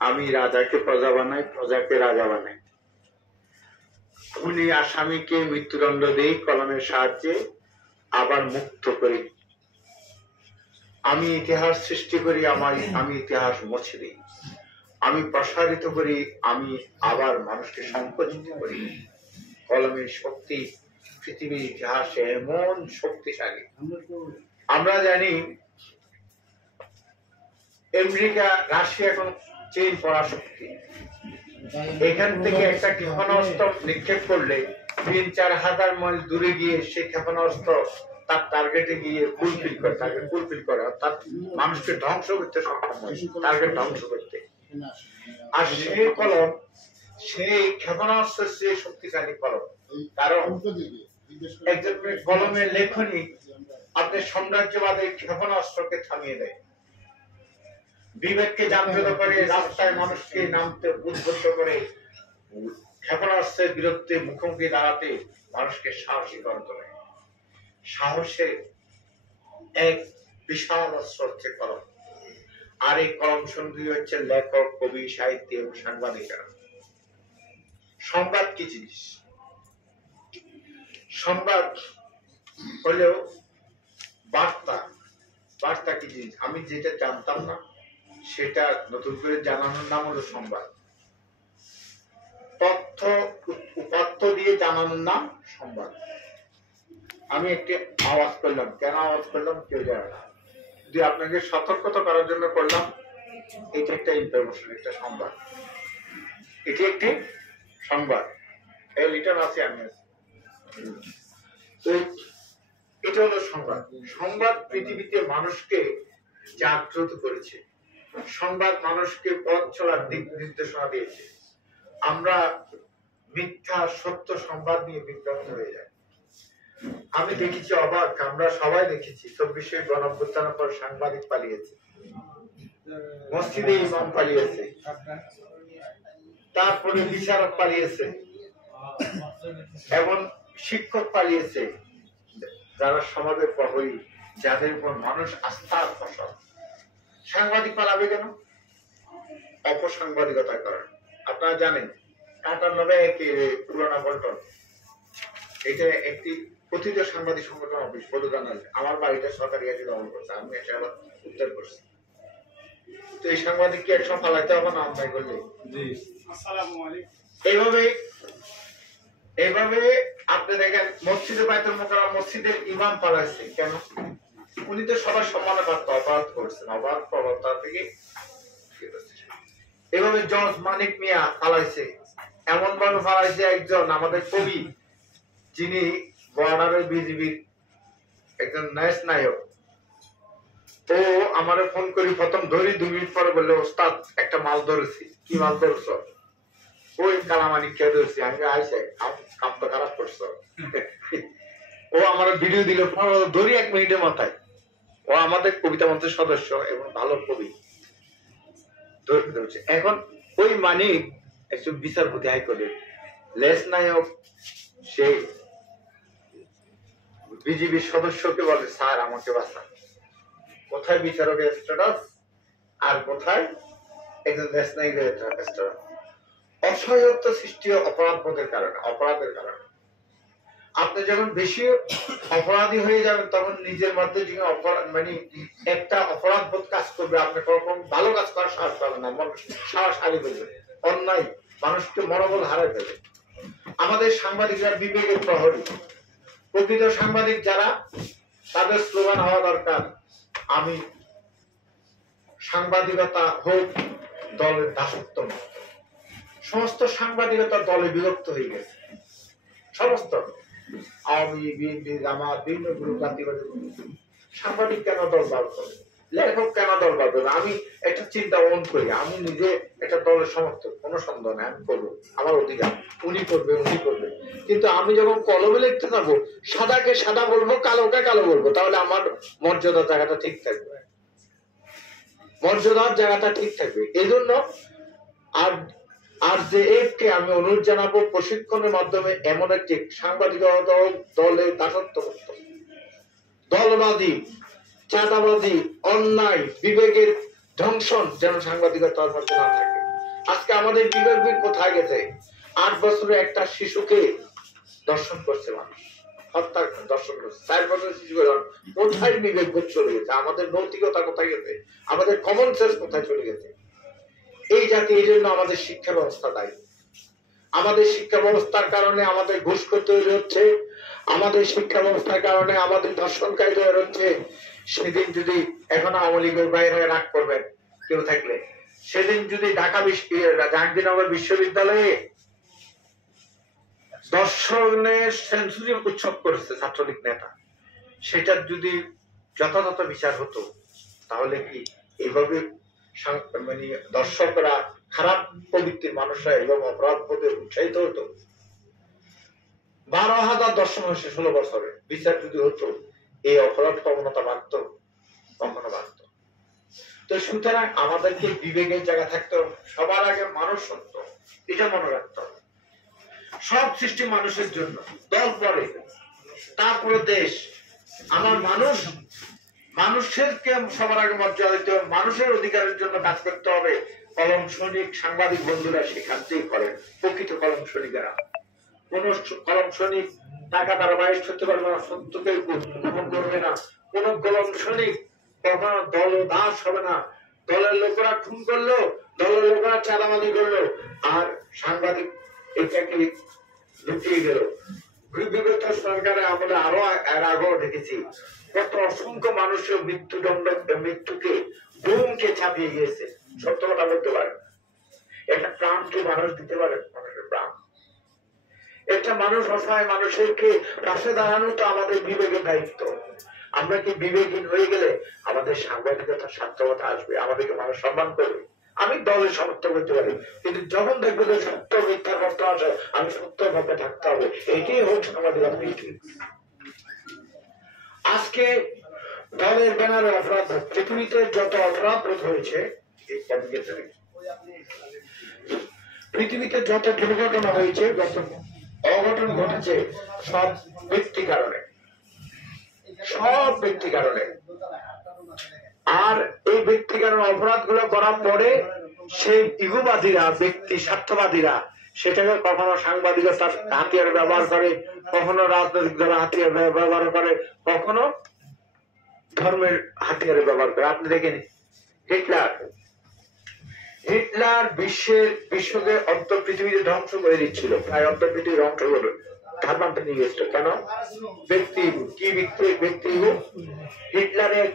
আমি রাজাকে প্রজা বানাই, প্রজাকে রাজা বানাই। খুনি আসামিকে মৃত্যুদণ্ড দেই কলমের সাহায্যে, আবার মুক্ত করি। আমি ইতিহাস সৃষ্টি করি, আমি ইতিহাস মুছে দিই। আমি প্রসারিত করি, আমি আবার মানুষকে সংকুচিত করি। কলমের শক্তি পৃথিবীর ইতিহাসে এমন শক্তিশালী। আমরা জানি আমেরিকা, রাশিয়া এখন চীন পরাশক্তি। এখান থেকে একটা ক্ষেপণাস্ত্র নিক্ষেপ করলে ৩-৪ হাজার মাইল দূরে গিয়ে সেই ক্ষেপণাস্ত্র তার টার্গেটে গিয়ে ফুলফিল করে, অর্থাৎ মানুষকে ধ্বংস করতে সক্ষম হয়, টার্গেট ধ্বংস করতে। আর সেই কলম, সেই ক্ষেপণাস্ত্রের চেয়ে শক্তিশালী কলম। কারণ একজন কলমের লেখনী আপনি সাম্রাজ্যবাদের ক্ষেপণাস্ত্রকে থামিয়ে দেয়, বিবেককে জাগ্রত করে, রাস্তায় মানুষকে নামতে উদ্বুদ্ধ করে, ক্ষেপণাস্ত্রের বিরুদ্ধে মুখোমুখি দাঁড়াতে মানুষকে সাহসী করে তোলে। সাহসের এক বিশাল অস্ত্র হচ্ছে কলম। আর এই কলম সঙ্গী হচ্ছে লেখক, কবি, সাহিত্যিক এবং সাংবাদিকেরা। সংবাদ কি জিনিস? সংবাদ হলেও বার্তা। বার্তা কি জিনিস? আমি যেটা জানতাম না সেটা নতুন করে জানানোর নাম হলো সংবাদ। তথ্য উপাত্ত দিয়ে জানানোর নাম সংবাদ। আমি একটি আওয়াজ করলাম, কেন আওয়াজ করলাম কেউ জানে না, যদি আপনাকে সতর্কতা করার জন্য করলাম। এটা একটা ইনফরমেশন, একটা সংবাদ, এটি একটি সংবাদ। এই লিটার আছে, আমি আছি। এটা হলো সংবাদ। সংবাদ পৃথিবীতে মানুষকে জাগ্রত করেছে। সংবাদ মানুষকে পথ চলার দিক নির্দেশনা দিয়েছে। আমরা মিথ্যা সত্য সংবাদ নিয়ে বিভ্রান্ত হয়ে যাই। আমি দেখেছি অবাক, আমরা সবাই দেখেছি 24শে গণঅভ্যুত্থানের পর সাংবাদিক পালিয়েছে, মসজিদে ইমাম পালিয়েছে, তারপরে বিচারক পালিয়েছে, এবং শিক্ষক পালিয়েছে, যারা সমাজের প্রহরী, যাদের উপর মানুষ আস্থার ফসল। সাংবাদিক পালাবে কেন? অপসাংবাদিকতার কারণে। আপনারা জানেন 98 পুরানা পল্টন, এটা একটি কথিত সাংবাদিক সংগঠন অফিস, আমার বাড়িটা সরকারি কাছে দখল করছে, আমি এসে আবার উত্তর করছি। তো এই সাংবাদিককে একসময় পালাইতে হবে না অন্যায় করলে? এইভাবে আপনি দেখেন মসজিদে বাইতুল মুকাররম মসজিদের ইমাম পালাইছে কেন? উনি তো সবার সম্মানে পারত, অপরাধ করছেন, অপরাধ প্রবণতা থেকে। এভাবে জজ মানিক মিয়া পালাইছে, এমন ভাবে পালাইছে একজন আমাদের কবি, যিনি বর্ডারের বিজিবির একজন ন্যাস নায়ক। ও আমারে ফোন করি, প্রথম ধরি 2 মিনিট পরে বললো, ওস্তাদ একটা মাল ধরেছি। কি মাল ধরছ? ওই কালামানিক কে ধরছি। আমি আইসে কাম তো খারাপ করছো। ও আমার ভিডিও দিল, ধরি 1 মিনিটের মাথায়। ও আমাদের কবিতা মঞ্চের সদস্য এবং ভালো কবি। এখন ওই মানিক একজন বিচারপতি হাইকোর্টের লেস নায়ক, সে বিজিবির সদস্যকে বলে, স্যার আমাকে বাঁচান। কোথায় বিচারকের স্ট্যাটাস আর কোথায় একজন লেস নায়কের স্ট্যাটাস? অসহায়ত্ব সৃষ্টি অপরাধবোধের কারণে, অপরাধের কারণে। আপনি যখন বেশি অপরাধী হয়ে যাবেন তখন নিজের মধ্যে যে অপরাধ, মানে একটা অপরাধ বোধ কাজ করবে, আপনি কখন ভালো কাজ করার সাহস পাবেন না, সাহস হারিয়ে ফেলবে, অন্যায় মানুষকে মনোবল হারাই ফেলে। আমাদের সাংবাদিকরা বিবেকের প্রহরী। প্রকৃত সাংবাদিক যারা, তাদের স্লোগান হওয়া দরকার, আমি সাংবাদিকতা হোক দলের দাসত্ব মুক্ত। সমস্ত সাংবাদিকতা দলে বিভক্ত হয়ে গেছে, সমস্ত আওয়ামী, বিএনপি, জামাত, বিভিন্ন গ্রুপ, জাতীয়বাদী। সাংবাদিক কেন দল বার করে? লেখক কেন দল বার করবে? আমি একটা চিন্তা মন করি, আমি নিজে একটা দলের সমর্থক, কোনো সন্দেহ নেই, আমি করবো, আমার অধিকার। উনি করবে, উনি করবে, কিন্তু আমি যখন কলমে লিখতে থাকবো, সাদাকে সাদা বলবো, কালোকে কালো বলবো, তাহলে আমার মর্যাদার জায়গাটা ঠিক থাকবে, মর্যাদার জায়গাটা ঠিক থাকবে। এই জন্য আর যে কে আমি অনুরোধ জানাবো, প্রশিক্ষণের মাধ্যমে এমন একটি সাংবাদিকতা দলে দাসত্ব মুক্ত, দলবাদী, চাঁদাবাদী, অন্যায়, বিবেকের ধ্বংসন যেন সাংবাদিকতার মধ্যে না থাকে। আজকে আমাদের বিবেকবিদ কোথায় গেছে? 8 বছরের একটা শিশুকে দর্শন করছে মানুষ, হত্যা দর্শন করছে। 4 বছরের শিশুকে কোথায় বিবেকবোধ চলে গেছে? আমাদের নৈতিকতা কোথায় গেছে? আমাদের কমন সেন্স কোথায় চলে গেছে? এই জাতি, এই জন্য আমাদের শিক্ষা ব্যবস্থা দায়ী। আমাদের শিক্ষা ব্যবস্থার কারণে আমাদের ঘুষখোর তৈরি হচ্ছে, আমাদের শিক্ষা ব্যবস্থার কারণে আমাদের দর্শনকারী তৈরি হচ্ছে। সেদিন যদি এখন আওয়ামী লীগের বাইরে রাগ করবেন কেউ থাকলে, সেদিন যদি ঢাকা জাহাঙ্গীরনগর বিশ্ববিদ্যালয়ে দর্শনের সেঞ্চুরি উৎসব করেছে ছাত্রলীগ নেতা, সেটার যদি যথাযথ বিচার হতো, তাহলে কি এইভাবে মানে দর্শকরা, খারাপ প্রবৃত্তির মানুষরা এবং অপরাধ বোধে উৎসাহিত হতো? 12,000 দর্শন হয়েছে 16 বছরে, বিচার যদি হতো, এই অপরাধ প্রবণতা বাড়তো? কখনো বাড়তো? তো সুতরাং আমাদেরকে বিবেকের জায়গা থাকতে হবে। সবার আগে মানুষ সত্য, এটা মনে রাখতে হবে। সব সৃষ্টি মানুষের জন্য, দল পরে, তারপরে দেশ। আমার মানুষ, মানুষেরকে সবার আগে মর্যাদা দিতে হবে, মানুষের অধিকারের জন্য কাজ করতে হবে। কলম সৈনিক সাংবাদিক বন্ধুরা সেখানতেই করেন, প্রকৃত কলম সৈনিকেরা। কোন কলম সৈনিক টাকা দ্বারা বাইশ করতে পারবে না, সত্যকে গ্রহণ করবে না। কোন কলম সৈনিক কখনো দল দাস হবে না। দলের লোকেরা খুন করলো, দলের লোকেরা চালামালি করলো, আর সাংবাদিক এটাকে লুটিয়ে গেল। বিগত সরকারে আমরা আরো এর আগেও দেখেছি কত অসংখ্য মানুষের মৃত্যুদণ্ড, মৃত্যুকে বুমকে ছাপিয়ে গিয়েছে। সত্য কথা বলতে পারেন, একটা প্রাণ কি মানুষ দিতে পারে? মানুষের প্রাণ। একটা মানুষ, অসহায় মানুষেরকে পাশে দাঁড়ানো তো আমাদের বিবেকের দায়িত্ব। আমরা কি বিবেকহীন হয়ে গেলে আমাদের সাংবাদিকতার সার্থকতা আসবে? আমাদেরকে মানুষ সম্মান করবে? আমি দলের সমর্থন করতে পারি, কিন্তু যখন দেখবো যে সত্য মিথ্যার মতো আসে, আমি সত্য ভাবে থাকতে হবে। এটাই হোক সাংবাদিকতা। আজকে দলের ব্যানারে অপরাধ, পৃথিবীতে যত অপরাধ রোধ হয়েছে, পৃথিবীতে যত দুর্ঘটনা হয়েছে, যত অঘটন ঘটেছে, সব ব্যক্তি কারণে, সব ব্যক্তি কারণে। আর এই ব্যক্তি কারণে অপরাধ গুলো করার পরে সেই ইগুবাদীরা, ব্যক্তি স্বার্থবাদীরা সেটাকে কখনো সাংবাদিকতার হাতিয়ার ব্যবহার করে, কখনো রাজনৈতিক দল হাতিয়ার ব্যবহার করে, কখনো ধর্মের হাতিয়ারে ব্যবহার করে। আপনি দেখেন হিটলার বিশ্বকে অর্ধ পৃথিবীতে ধ্বংস করে দিচ্ছিল, প্রায় অর্ধ পৃথিবী ধ্বংস করে ধারণাতে নিয়ে গেছিল। কেন? ব্যক্তি কি ব্যক্তি হিটলারের